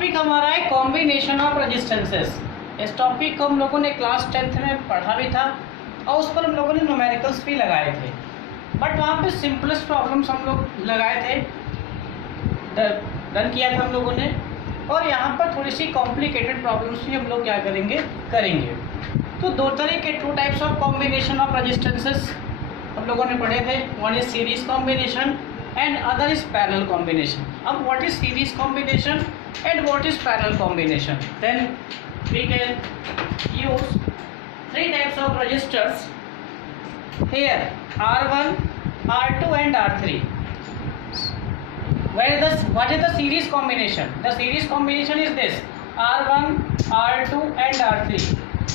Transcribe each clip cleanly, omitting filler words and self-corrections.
Topic हमारा है combination of resistances. इस टॉपिक को हम लोगों ने क्लास 10th में पढ़ा भी था और उस पर हम लोगों ने न्यूमेरिकल्स भी लगाए थे, बट वहाँ पे सिंपलेस्ट प्रॉब्लम्स हम लोग लगाए थे, डन किया था हम लोगों ने। और यहाँ पर थोड़ी सी कॉम्प्लिकेटेड प्रॉब्लम्स भी हम लोग क्या करेंगे। तो दो तरह के 2 types of combination of resistances हम लोगों ने पढ़े थे। One is series combination and other is parallel combination. अब what is series combination and what is parallel combination? Then we can use 3 types of resistors here, R1, R2 and R3. What is the series combination? The series combination is this, R1, R2 and R3.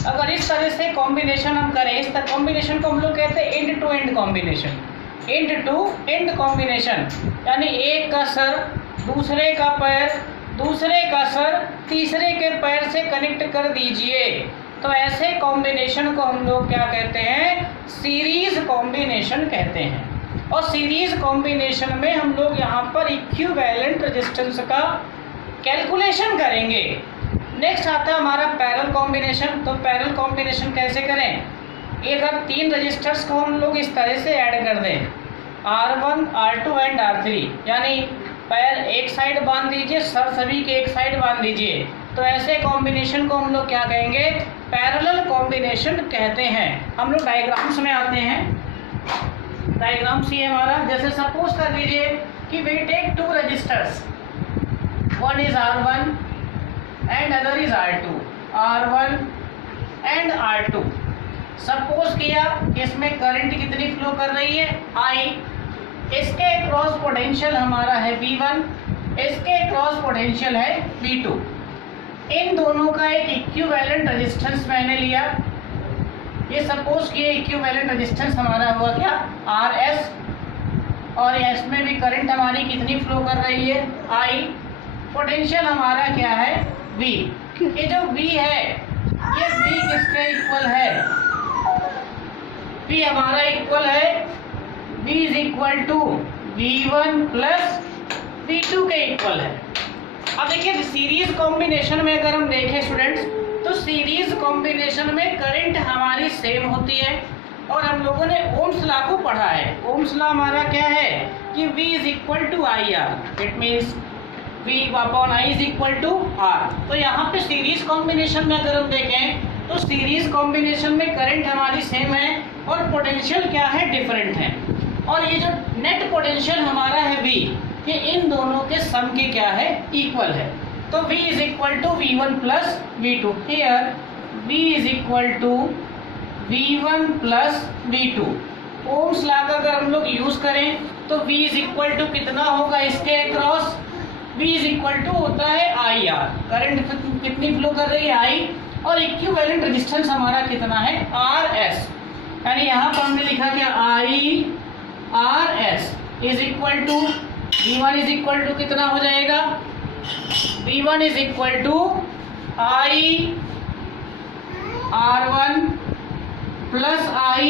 अगर इस तरह से combination हम करें, इस combination को हम लोग कहते हैं end to end combination. End to end combination यानी एक का सर दूसरे का पैर, दूसरे का सर तीसरे के पैर से कनेक्ट कर दीजिए, तो ऐसे कॉम्बिनेशन को हम लोग क्या कहते हैं, सीरीज कॉम्बिनेशन कहते हैं। और सीरीज कॉम्बिनेशन में हम लोग यहाँ पर इक्विवेलेंट रेजिस्टेंस का कैलकुलेशन करेंगे। नेक्स्ट आता है हमारा पैरेलल कॉम्बिनेशन। तो पैरेलल कॉम्बिनेशन कैसे करें, एक अगर 3 रजिस्टर्स को हम लोग इस तरह से ऐड कर दें, R1, R2 एंड R3, यानी पैर एक साइड बांध दीजिए, सर सभी के एक साइड बांध दीजिए, तो ऐसे कॉम्बिनेशन को हम लोग क्या कहेंगे, पैरेलल कॉम्बिनेशन कहते हैं। हम लोग डायग्राम्स में आते हैं। डायग्राम्स ये हमारा, जैसे सपोज कर लीजिए कि we take 2 registers, one is R1 and other is R2, R1 एंड R2। सपोज किया कि इसमें करंट कितनी फ्लो कर रही है, I, इसके क्रॉस पोटेंशियल हमारा है V1, इसके क्रॉस पोटेंशियल है V2। इन दोनों का एक इक्विवेलेंट रेजिस्टेंस मैंने लिया। ये सपोज किए इक्विवेलेंट रेजिस्टेंस हमारा हुआ क्या, RS, और इसमें भी करंट हमारी कितनी फ्लो कर रही है, I, पोटेंशियल हमारा क्या है, V। ये जो V है, ये V किसके इक्वल है, V हमारा इक्वल है, V is equal to V1 plus V2 के इक्वल है। अब देखिए सीरीज कॉम्बिनेशन में अगर हम देखें स्टूडेंट्स, तो सीरीज कॉम्बिनेशन में करंट हमारी सेम होती है और हम लोगों ने ओम्स लॉ को पढ़ा है। ओम्स लॉ हमारा क्या है कि V is equal to IR, it means V upon I is equal to R। तो यहाँ पे सीरीज कॉम्बिनेशन में अगर हम देखें तो सीरीज कॉम्बिनेशन में करंट हमारी सेम है और पोटेंशियल क्या है, डिफरेंट है। और ये जो नेट पोटेंशियल हमारा है V, ये इन दोनों के सम के क्या है, इक्वल है। तो V is equal to V1 plus V2। Here V is equal to V1 plus V2। Ohm's law का अगर हम लोग यूज करें तो V इज इक्वल टू कितना होगा, इसके across V is equal to होता है IR, करंट कितनी फ्लो कर रही है, I, और इक्विवेलेंट रेजिस्टेंस हमारा कितना है, RS। यानी यहाँ पर हमने लिखा क्या, IRS is equal to V1 is equal to कितना हो जाएगा, V1 is equal to I R1 plus I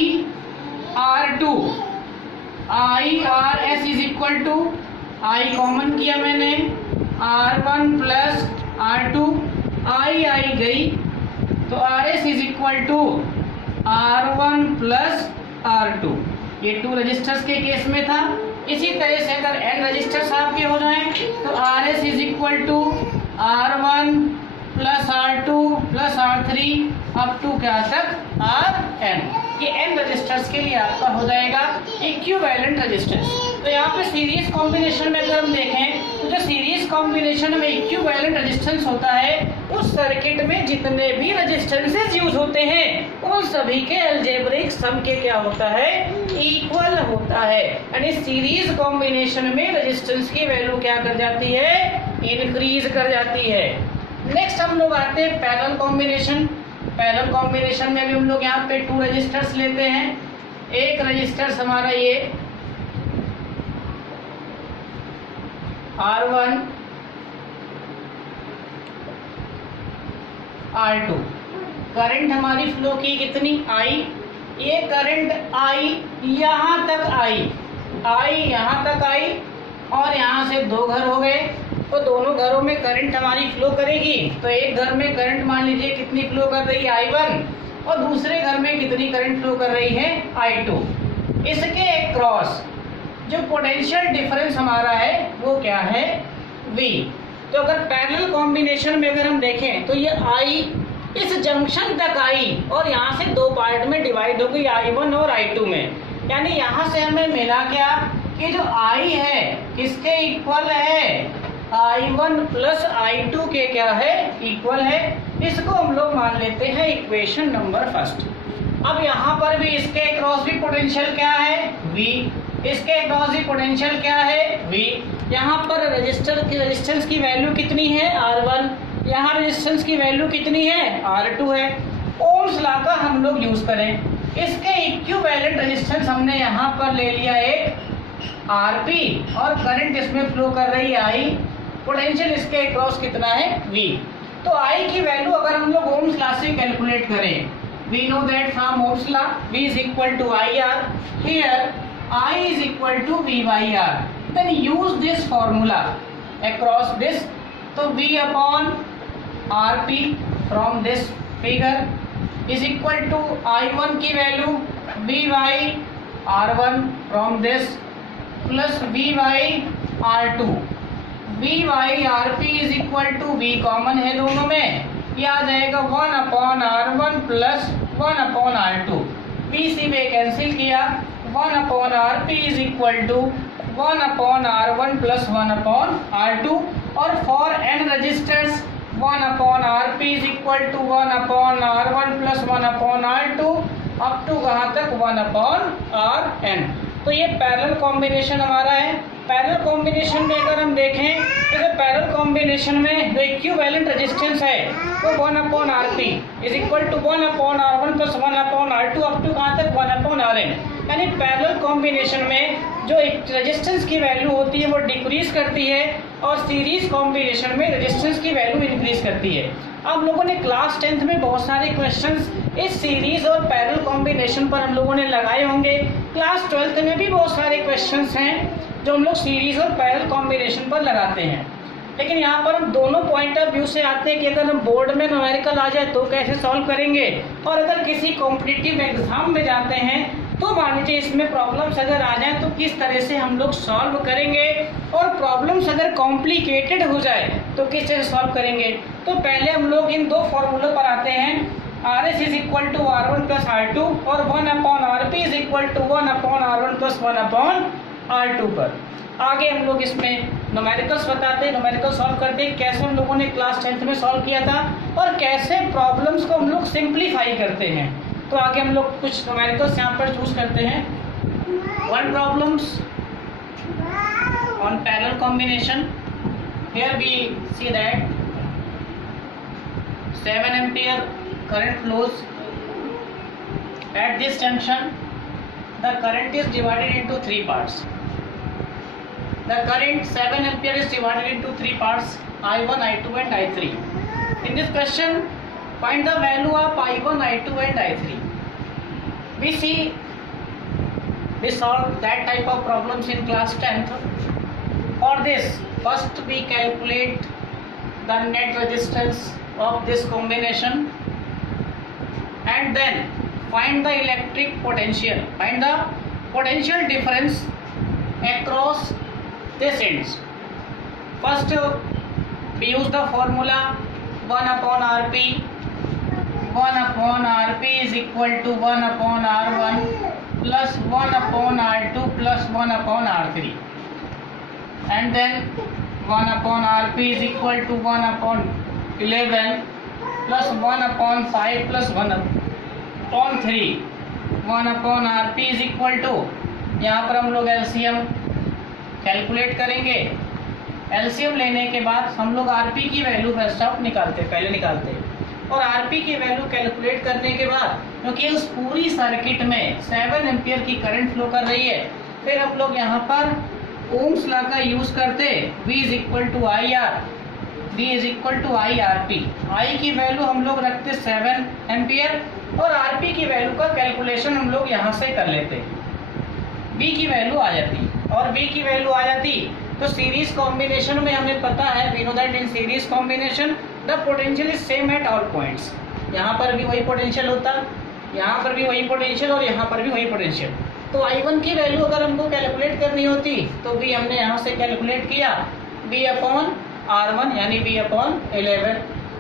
R2, IRS is equal to, I common किया मैंने, R1 प्लस R2, I गई, तो RS is equal to R1 plus R2। ये 2 registers के case में था। इसी तरह से अगर n रजिस्टर्स आपके हो जाएं तो RS is equal to R1 plus R2 plus R3 up to क्या तक, Rn। ये n रजिस्टर्स के लिए आपका हो जाएगा इक्विवेलेंट रेजिस्टेंस। तो यहाँ पे सीरीज कॉम्बिनेशन में अगर हम देखें तो जो सीरीज कॉम्बिनेशन में इक्विवेलेंट रेजिस्टेंस होता है, उस सर्किट में जितने भी रेजिस्टेंसेस यूज होते हैं उन सभी के अलजेब्रिक सम के क्या होता है, इक्वल होता है। यानी सीरीज कॉम्बिनेशन में रेजिस्टेंस की वैल्यू क्या कर जाती है, इंक्रीज कर जाती है। नेक्स्ट हम लोग आते हैं पैरेलल कॉम्बिनेशन। पैरेलल कॉम्बिनेशन में भी हम लोग यहाँ पे 2 रजिस्टर्स लेते हैं। एक रजिस्टर्स हमारा ये R1 R2, करंट हमारी फ्लो की कितनी, I, ये करंट I यहाँ तक I यहाँ तक आई और यहाँ से 2 घर हो गए, तो दोनों घरों में करंट हमारी फ्लो करेगी। तो एक घर में करंट मान लीजिए कितनी फ्लो कर रही है I1 और दूसरे घर में कितनी करंट फ्लो कर रही है I2। इसके क्रॉस जो पोटेंशियल डिफरेंस हमारा है वो क्या है V। तो अगर पैरेलल कॉम्बिनेशन में अगर हम देखें तो ये I इस जंक्शन तक आई और यहाँ से दो पार्ट में डिवाइड हो गई I1 और I2 में। यानी यहाँ से हमें मिला क्या कि जो I है किसके इक्वल है, I1 प्लस I2 के क्या है इक्वल है। इसको हम लोग मान लेते हैं इक्वेशन नंबर फर्स्ट। अब यहाँ पर भी इसके क्रॉस भी पोटेंशियल क्या है V, इसके क्रॉस भी पोटेंशियल क्या है V। यहाँ पर रेजिस्टेंस की वैल्यू कितनी है R1, यहाँ रेजिस्टेंस की वैल्यू कितनी है R2 है। ओम्स लॉ का हम लोग यूज करें, इसके इक्विवेलेंट रेजिस्टेंस हमने यहाँ पर ले लिया एक Rp और करंट इसमें फ्लो कर रही है I, पोटेंशियल इसके क्रॉस कितना है V। तो I की वैल्यू अगर हम लोग ओम्स लॉ से कैलकुलेट करें, we know that from Ohm's law V is equal to IR, here I is equal to V by R, then use this formula across this। तो V upon Rp from this figure is equal to I1 की value V by R1 from this plus V by R2। V by Rp is equal to V common है दोनों में, ये आ जाएगा 1 upon R1 plus 1 upon R2। V सी में cancel किया, 1 upon Rp is equal to 1 upon R1 plus 1 upon R2। और for n registers 1 upon Rp is equal to 1 upon R1 plus 1 upon R2 up to कहाँ तक 1 upon Rn। तो ये parallel combination हमारा है। पैरेलल कॉम्बिनेशन में अगर हम देखें तो पैरेलल कॉम्बिनेशन में जो इक्विवेलेंट रेजिस्टेंस है वो 1 upon Rp is equal to 1 upon R1 plus 1 upon R2 up to कहाँ तक 1 अपॉन Rn। यानी पैरेलल कॉम्बिनेशन में जो रेजिस्टेंस की वैल्यू होती है वो डिक्रीज करती है और सीरीज कॉम्बिनेशन में रेजिस्टेंस की वैल्यू इंक्रीज करती है। आप लोगों ने क्लास 10th में बहुत सारे क्वेश्चंस इस सीरीज और पैरेलल कॉम्बिनेशन पर हम लोगों ने लगाए होंगे। क्लास 12th में भी बहुत सारे क्वेश्चंस हैं जो हम लोग सीरीज और पैरेलल कॉम्बिनेशन पर लगाते हैं। लेकिन यहाँ पर हम दोनों पॉइंट ऑफ व्यू से आते हैं कि अगर हम बोर्ड में न्यूमेरिकल आ जाए तो कैसे सॉल्व करेंगे, और अगर किसी कॉम्पिटिटिव एग्जाम में जाते हैं तो मान लीजिए इसमें प्रॉब्लम्स अगर आ जाए तो किस तरह से हम लोग सॉल्व करेंगे, और प्रॉब्लम्स अगर कॉम्प्लिकेटेड हो जाए तो किस तरह से सॉल्व करेंगे। तो पहले हम लोग इन दो फॉर्मूलों पर आते हैं, RS is equal to R1 plus R2 और 1 upon Rp is equal to 1 upon R1 plus 1 upon R2 पर। आगे हम लोग इसमें न्यूमेरिकल्स बताते हैं, न्यूमेरिकल सॉल्व करते हैं, कैसे हम लोगों ने क्लास 10th में सॉल्व किया था और कैसे प्रॉब्लम्स को हम लोग सिंप्लीफाई करते हैं। तो आगे हम लोग कुछ न्यूमेरिकल्स यहाँ पर चूज करते हैं। One problems on parallel combination. Here we see that 7 ampere current flows at this junction. The current is divided into three parts. The current 7 ampere is divided into three parts, I1, I2 and I3. In this question, find the value of I1, I2 and I3. We see we solve that type of problems in class 10th. For this, first we calculate the net resistance of this combination and then find the electric potential, find the potential difference across this ends. First we use the formula 1 upon Rp, 1 upon Rp is equal to 1 upon R1 plus 1 upon R2 plus 1 upon R3, and then 1 upon Rp is equal to 1 upon 11 plus 1 upon 5 plus 1 upon 3, 1 upon Rp is equal to, यहाँ पर हम लोग LCM calculate करेंगे। LCM लेने के बाद हम लोग Rp की वैल्यू फर्स्ट ऑफ पहले निकालते हैं और Rp की वैल्यू कैलकुलेट करने के बाद क्योंकि उस पूरी सर्किट में 7 एम्पियर की करंट फ्लो कर रही है, फिर हम लोग यहाँ पर ओम्स लॉ का यूज करते V is equal to I R, V is equal to I R P. I की वैल्यू हम लोग रखते 7 एम्पियर और Rp की वैल्यू का कैलकुलेशन हम लोग यहाँ से कर लेते। V की वैल्यू आ जाती और V की वैल्यू आ जाती तो सीरीज कॉम्बिनेशन में हमें पता है, we know that in series combination the potential is same at all points. यहाँ पर भी वही पोटेंशियल होता, यहाँ पर भी वही पोटेंशियल और यहाँ पर भी वही पोटेंशियल। तो I1 की वैल्यू अगर हमको कैलकुलेट करनी होती तो भी हमने यहाँ से कैलकुलेट किया V/R1 यानी V/11,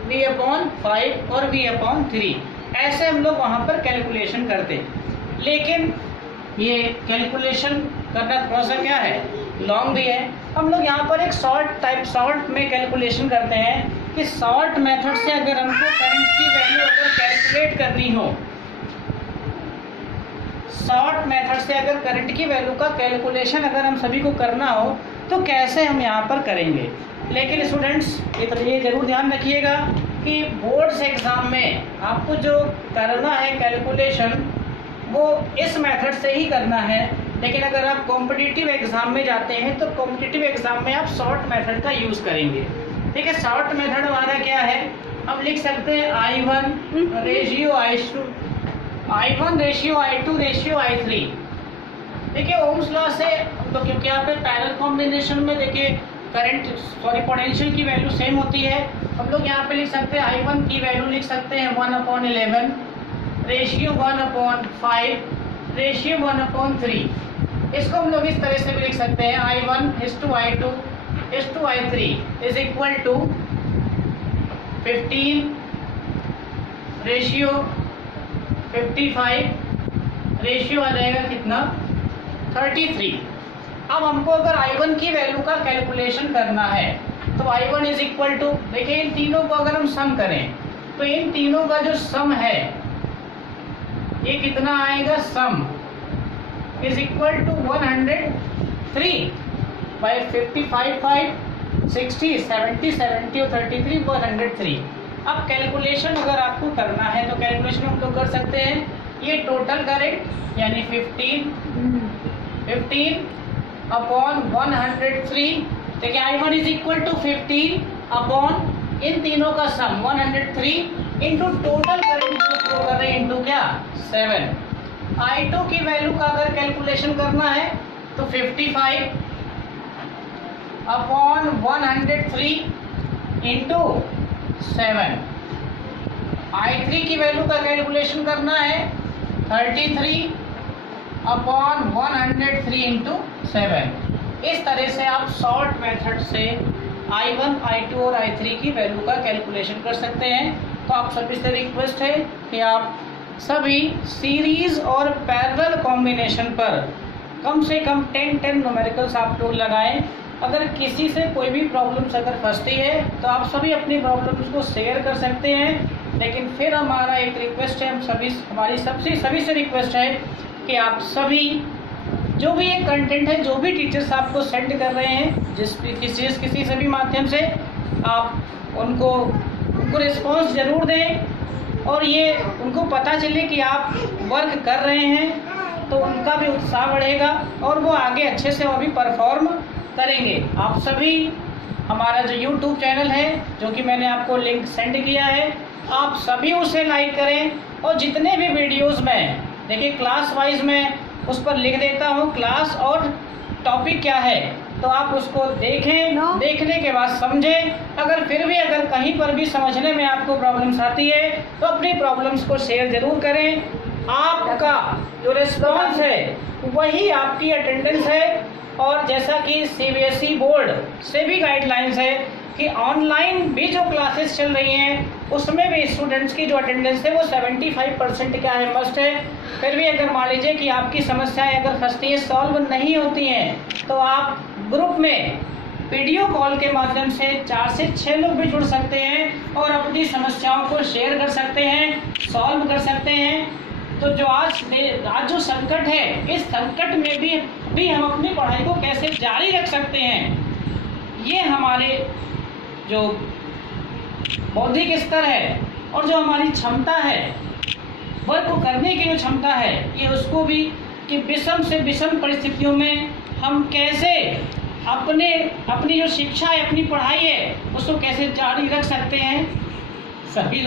V/5 और V/3, ऐसे हम लोग वहाँ पर कैलकुलेशन करते। लेकिन ये कैलकुलेशन करना थोड़ा सा क्या है, लॉन्ग भी है। हम लोग यहाँ पर एक शॉर्ट में कैलकुलेशन करते हैं कि शॉर्ट मेथड से अगर हमको करंट की वैल्यू अगर कैलकुलेट करनी हो, शॉर्ट मेथड से अगर करंट की वैल्यू का कैलकुलेशन अगर हम सभी को करना हो तो कैसे हम यहाँ पर करेंगे। लेकिन स्टूडेंट्स ये जरूर ध्यान रखिएगा कि बोर्ड्स एग्ज़ाम में आपको जो करना है कैलकुलेशन वो इस मेथड से ही करना है। लेकिन अगर आप कॉम्पिटिटिव एग्ज़ाम में जाते हैं तो कॉम्पिटिटिव एग्ज़ाम में आप शॉर्ट मेथड का यूज़ करेंगे। ठीक है, शॉर्ट मेथड हमारा क्या है, हम लिख सकते हैं I1 ratio I2, I1 ratio I2 ratio I3। देखिए ओम्स लॉ से तो क्योंकि यहाँ पे पैरेलल कॉम्बिनेशन में देखिए पोटेंशियल की वैल्यू सेम होती है, हम लोग यहाँ पे लिख सकते हैं I1 की वैल्यू लिख सकते हैं 1/11 रेशियो 1/5 रेशियो 1/3। इसको हम लोग इस तरह से भी लिख सकते हैं I1:I2 I3 is equal to 15 ratio 55 ratio आ जाएगा कितना 33। अब हमको अगर I1 की वैल्यू का कैलकुलेशन करना है तो I1 इज इक्वल टू, देखिए इन तीनों को अगर हम सम करें तो इन तीनों का जो सम है ये कितना आएगा, sum is equal to 103 by 55 5 60 70 70 और 33 103। अब कैलकुलेशन अगर आपको करना है तो कैलकुलेशन हम लोग कर सकते हैं, ये टोटल करंट यानी 15 अपॉन 103। देखिए I1 is equal to 15 upon इन तीनों का सम 103 इंटू टोटल करंट जो फ्लो कर रहे हैं इंटू क्या 7। I2 की वैल्यू का अगर कैलकुलेशन करना है तो 55 अपॉन 103 इंटू 7। I3 की वैल्यू का कैलकुलेशन करना है 33 अपॉन 103 इंटू 7। इस तरह से आप शॉर्ट मेथड से I1, I2 और I3 की वैल्यू का कैलकुलेशन कर सकते हैं। तो आप सभी से रिक्वेस्ट है कि आप सभी सीरीज और पैरेलल कॉम्बिनेशन पर कम से कम 10 न्यूमेरिकल्स आप लोग लगाएं। अगर किसी से कोई भी प्रॉब्लम्स अगर फंसती है तो आप सभी अपनी प्रॉब्लम्स को शेयर कर सकते हैं। लेकिन फिर हमारा एक रिक्वेस्ट है, हमारी सभी से रिक्वेस्ट है कि आप सभी जो भी ये कंटेंट है, जो भी टीचर्स आपको सेंड कर रहे हैं किसी से भी माध्यम से, आप उनको रिस्पॉन्स ज़रूर दें और ये उनको पता चले कि आप वर्क कर रहे हैं तो उनका भी उत्साह बढ़ेगा और वो आगे अच्छे से वो भी परफॉर्म करेंगे। आप सभी हमारा जो YouTube चैनल है जो कि मैंने आपको लिंक सेंड किया है, आप सभी उसे लाइक करें और जितने भी वीडियोस में देखिए क्लास वाइज में उस पर लिख देता हूँ क्लास और टॉपिक क्या है, तो आप उसको देखें। देखने के बाद समझें। अगर फिर भी अगर कहीं पर भी समझने में आपको प्रॉब्लम्स आती है तो अपनी प्रॉब्लम्स को शेयर ज़रूर करें। आपका जो रिस्पॉन्स है वही आपकी अटेंडेंस है। और जैसा कि CBSE बोर्ड से भी गाइडलाइंस है कि ऑनलाइन भी जो क्लासेस चल रही हैं उसमें भी स्टूडेंट्स की जो अटेंडेंस है वो 75% क्या है, मस्ट है। फिर भी अगर मान लीजिए कि आपकी समस्याएं अगर फंसती है, सॉल्व नहीं होती हैं, तो आप ग्रुप में वीडियो कॉल के माध्यम से 4 से 6 लोग भी जुड़ सकते हैं और अपनी समस्याओं को शेयर कर सकते हैं, सॉल्व कर सकते हैं। तो जो आज जो संकट है, इस संकट में भी हम अपनी पढ़ाई को कैसे जारी रख सकते हैं, ये हमारे जो बौद्धिक स्तर है और जो हमारी क्षमता है, वर्क को करने की जो क्षमता है, ये उसको भी कि विषम से विषम परिस्थितियों में हम कैसे अपनी जो शिक्षा है, अपनी पढ़ाई है, उसको कैसे जारी रख सकते हैं। सभी लोग